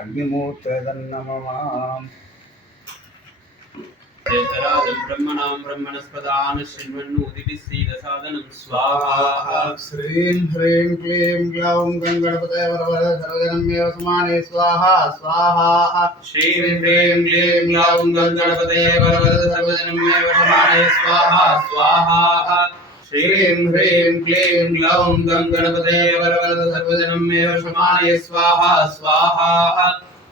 अग्निमूर्ते तन्नमः। जयतराजं ब्रह्मणां ब्रह्मणस्पदां शृण्वन्नोदिभिस्सीदसादनं स्वाहा। श्रीं ह्रीं क्लीं ग्लौं गणपतये वरवरद सर्वजनमेव समाने स्वाहा स्वाहा। श्रीं ह्रीं क्लीं ग्लौं गणपतये वरवरद सर्वजनमेव समाने स्वाहा स्वाहा। श्रीं ह्रीं क्लीं ग्लौं गणपतये वरवरद सर्वजनमेव समाने स्वाहा स्वाहा।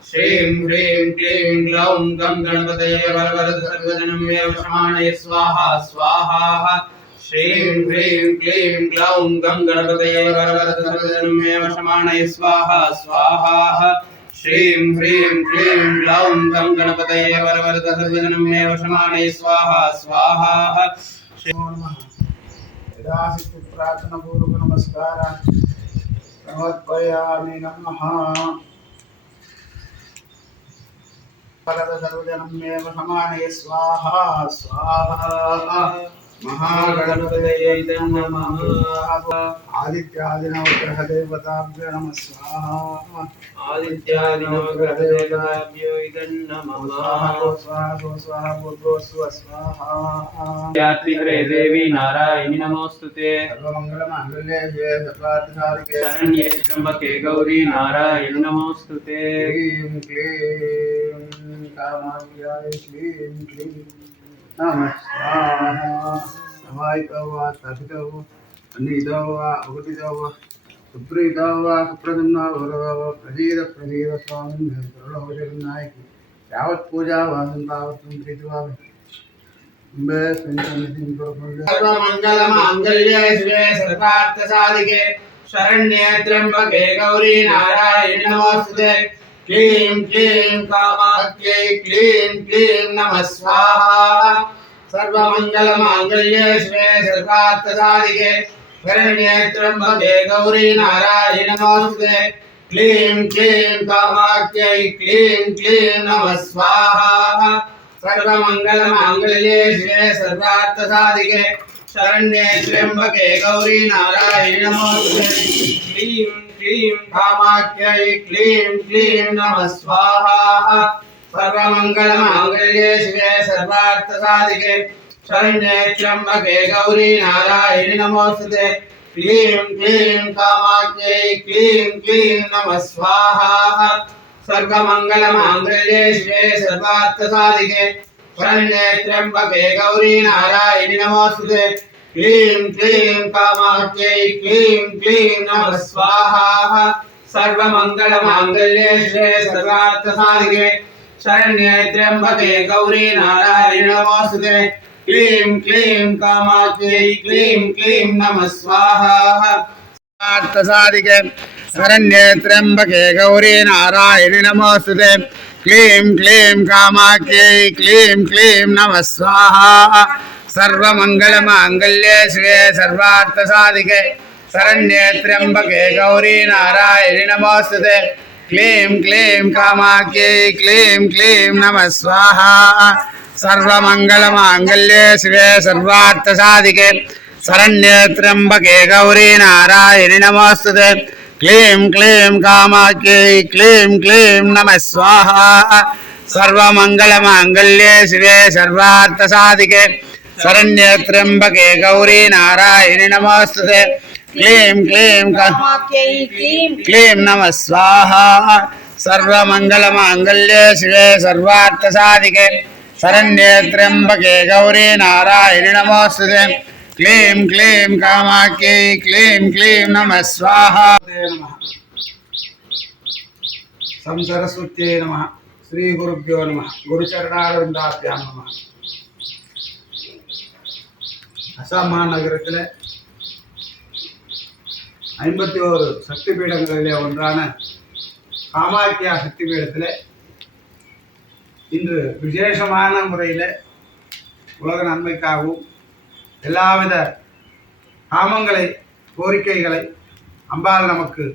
श्रीं ह्रीं क्लीं ग्लौं गणपतये वरवरद सर्वजनमेव समाने स्वाहा स्वाहा। श्रीं ह्रीं क्लीं ग्लौं गणपतये वरवरद सर्वजनमेव समाने स्वाहा स्वाहा। श्रीं ह्रीं क्लीं ग्लौं गणपतये वरवरद सर्वजनमेव समाने स्वाहा स्वाहा। यदासिद्धि प्रार्थनापूर्वक नमस्कारान् समर्पयामि नमः। सर्वजनमेव समाने स्वाहा स्वाहा। महागणपतये नमः। आदित्यादिनवग्रह देवताभ्यो नमः स्वाहा। आदित्यादिनवग्रहदेवताभ्यो नमः स्वाहा स्वाहा भूर्भुवः स्वाहा। हरे देवी नारायणि नमोस्तुते। सर्वमंगलमांगल्ये शिवे सर्वार्थसाधिके शरण्ये त्र्यंबके गौरी नारायणि नमोस्तुते। क्लीं क्लीं कामाख्याय क्लीं क्लीं नमः स्वाहा। सहायितो वा साधितो वा अन्नितो वा अवगतितो वा सुप्रीतो वा सुप्रसन्नो भवतो वा प्रसीद प्रसीद स्वामिन् सर्वलोकजगन्नायकी यावत् पूजा वासं तावत् प्रीत्वा सर्वमंगलमांगल्ये शिवे सर्वार्थसाधिके शरण्ये त्र्यंबके गौरी नारायणि नमोस्तुते। क्लीं क्लीं कामाख्यै क्लीं क्लीं नमः स्वाहा। सर्वमंगलमांगल्ये शिवे सर्वार्थसाधिके शरण्ये त्र्यंबके गौरी नारायणि नमोस्तुते। क्लीं क्लीं कामाख्यै क्लीं क्लीं नमः स्वाहा। सर्वमंगलमांगल्ये शिवे सर्वार्थसाधिके शरण्ये त्र्यंबके गौरी नारायणि नमोस्तुते। क्लीं क्लीं कामाख्यै क्लीं क्लीं नमः स्वाहा। सर्वमंगलमांगल्ये शिवे सर्वार्थसाधिके शरण्ये त्र्यंबके गौरी नारायणि नमोस्तुते। क्लीं क्लीं कामाख्यै क्लीं क्लीं नमः स्वाहा। सर्वमंगलमांगल्ये शिवे सर्वार्थसाधिके शरण्ये त्र्यंबके गौरी नारायणि नमोस्तुते। क्लीं क्लीं कामाख्यै क्लीं क्लीं नमः स्वाहा। सर्वमंगलमांगल्ये शिवे सर्वार्थसाधिके शरण्ये त्र्यंबके गौरी नारायणि नमोस्तुते। क्लीं क्लीं कामाख्यै क्लीं क्लीं नमः स्वाहा। अर्थसाधिके शरण्ये त्र्यंबके गौरी नारायणि नमोस्तुते। क्लीं क्लीं कामाख्यै क्लीं क्लीं नमः स्वाहा। सर्वमंगलमांगल्ये शिवे सर्वार्थसाधिके शरण्ये त्र्यंबके गौरी नारायणि नमोस्तुते। क्लीं क्लीं कामाख्यै क्लीं क्लीं नमः स्वाहा। सर्वमंगलमांगल्ये शिवे सर्वार्थसाधिके शरण्ये त्र्यंबके गौरी नारायणि नमोस्तुते। क्लीं क्लीं कामाख्यै क्लीं क्लीं नमः स्वाहा। सर्वमंगलमांगल्ये शिवे सर्वार्थसाधिके शरण्ये त्र्यंबके गौरी नारायणि नमोस्तुते। क्लीं क्लीं कामाख्यै क्लीं नमः स्वाहा। सर्वमंगलमांगल्ये शिवे सर्वार्थसाधिके शरण्ये त्र्यंबके गौरी नारायणि नमोस्तुते। क्लीं क्लीं कामाख्यै क्लीं क्लीं नमः स्वाहा। संसरस्वत्यै नमः। श्री गुरुभ्यो नमः। गुरुचरणारविन्दाभ्यां नमः। அசாமாநகரத்தில் 51 சக்தி பீடங்களிலே ஒன்றான காமாக்கியா சக்தி பீடத்தில் இன்று விசேஷமான முறையில் உலக நன்மைக்காகவும் எல்லாவித காமங்களை கோரிக்கைகளை அம்பாள் நமக்கு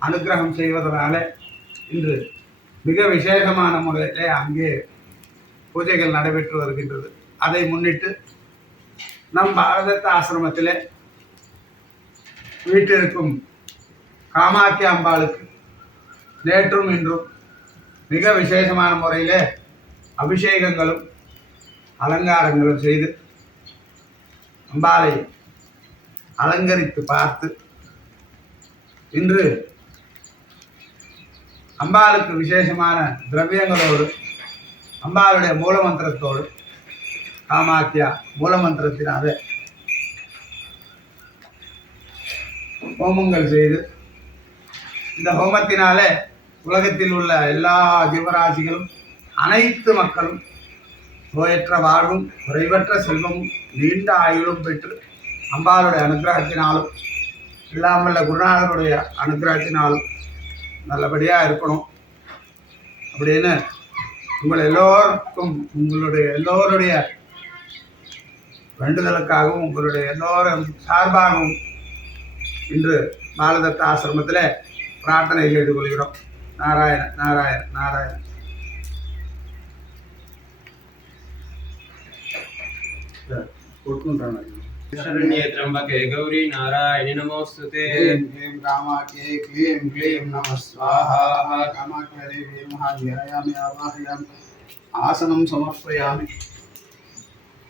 அனுகிரகம் செய்வதனால இன்று மிக விசேஷமான முறையிலே அங்கே பூஜைகள் நடைபெற்று வருகின்றது. அதை முன்னிட்டு நம் பாரதத்த ஆசிரமத்தில் வீட்டிற்கும் காமாக்கிய அம்பாளுக்கு நேற்றும் இன்றும் மிக விசேஷமான முறையில் அபிஷேகங்களும் அலங்காரங்களும் செய்து அம்பாளை அலங்கரித்து பார்த்து இன்று அம்பாளுக்கு விசேஷமான திரவியங்களோடு அம்பாளுடைய மூலமந்திரத்தோடு காமாக்கியா மூலமந்திரத்தினாலே ஹோமங்கள் செய்து இந்த ஹோமத்தினாலே உலகத்தில் உள்ள எல்லா ஜீவராசிகளும் அனைத்து மக்களும் நோயற்ற வாழ்வும் குறைவற்ற செல்வமும் நீண்ட ஆயுளும் பெற்று அம்பாளுடைய அனுகிரகத்தினாலும் இல்லாமல்ல குருநாதருடைய அனுகிரகத்தினாலும் நல்லபடியாக இருக்கணும் அப்படின்னு உங்கள் எல்லோருக்கும் எல்லோருடைய வேண்டுதலுக்காகவும் உங்களுடைய எல்லோரும் சார்பாகவும் இன்று பாலதத்த ஆசிரமத்தில் பிரார்த்தனை செய்து கொள்கிறோம். நாராயண நாராயண நாராயண. शरण्ये त्र्यंबके गौरी नारायणि नमोस्तुते. क्लीं कामाख्ये क्लीं क्लीं नमः स्वाहा. कामाख्ये देवी महाध्यायामि आवाहयामि आसनं समर्पयामि.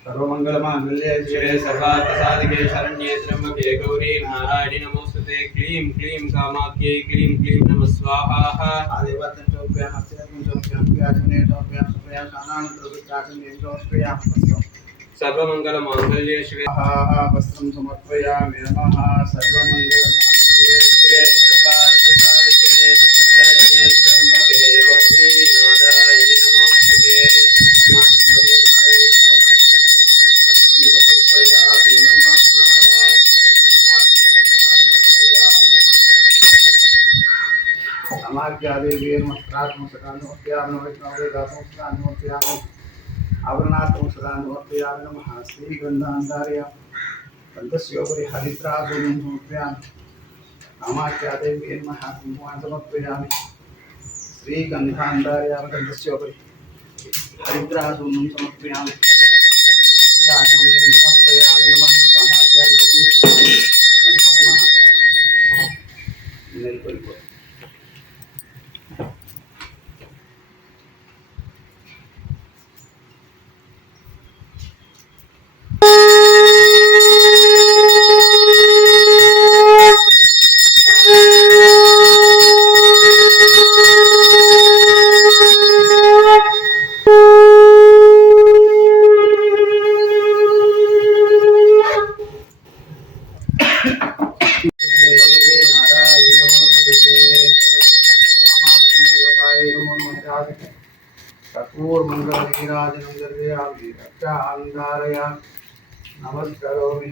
सर्वमंगलमांगल्ये शिवे सर्वार्थसाधिके शरण्ये त्र्यंबके गौरी नारायणि नमोस्तुते. क्लीं क्लीं कामाख्ये क्लीं क्लीं नमः स्वाहा. आदिवतं चोभ्यां हस्तं चोभ्यां प्याजने चोभ्यां सुभ्यां सानानुप्रविष्टासने चोभ्यां वस्त्रं सर्वमंगलमांगल्ये शिवे वस्त्रं समर्पयामि. नमः सर्वमंगलमांगल्ये शिवे सर्वार्थसाधिके शरण्ये त्र्यंबके गौरी नारायणि नमोस्तुते. आवरणात्मसदानुवर्तयामि. नमः श्रीगन्धान्धारया गन्धस्योपरि हरिद्राभूमिं समर्पयामि. कामाख्यादेवी नमः कुङ्कुमान् समर्पयामि. श्रीगन्धान्धारया गन्धस्योपरि हरिद्राभूमिं समर्पयामि. दानमुनिं समर्पयामि. नमः कामाख्यादेवी नमो नमः. नेल्परिपो कपूर मंगल नीराजनं दर्शयामि. रक्षान्धारयामि. नमस्करोमि.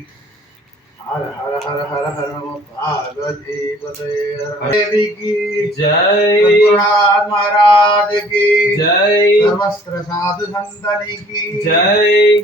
हर हर हर हर हर नमो पार्वती पतये. देवी की जय. गुरुनाथ महाराज की जय. सर्वस्त्र साधु संतनि की जय.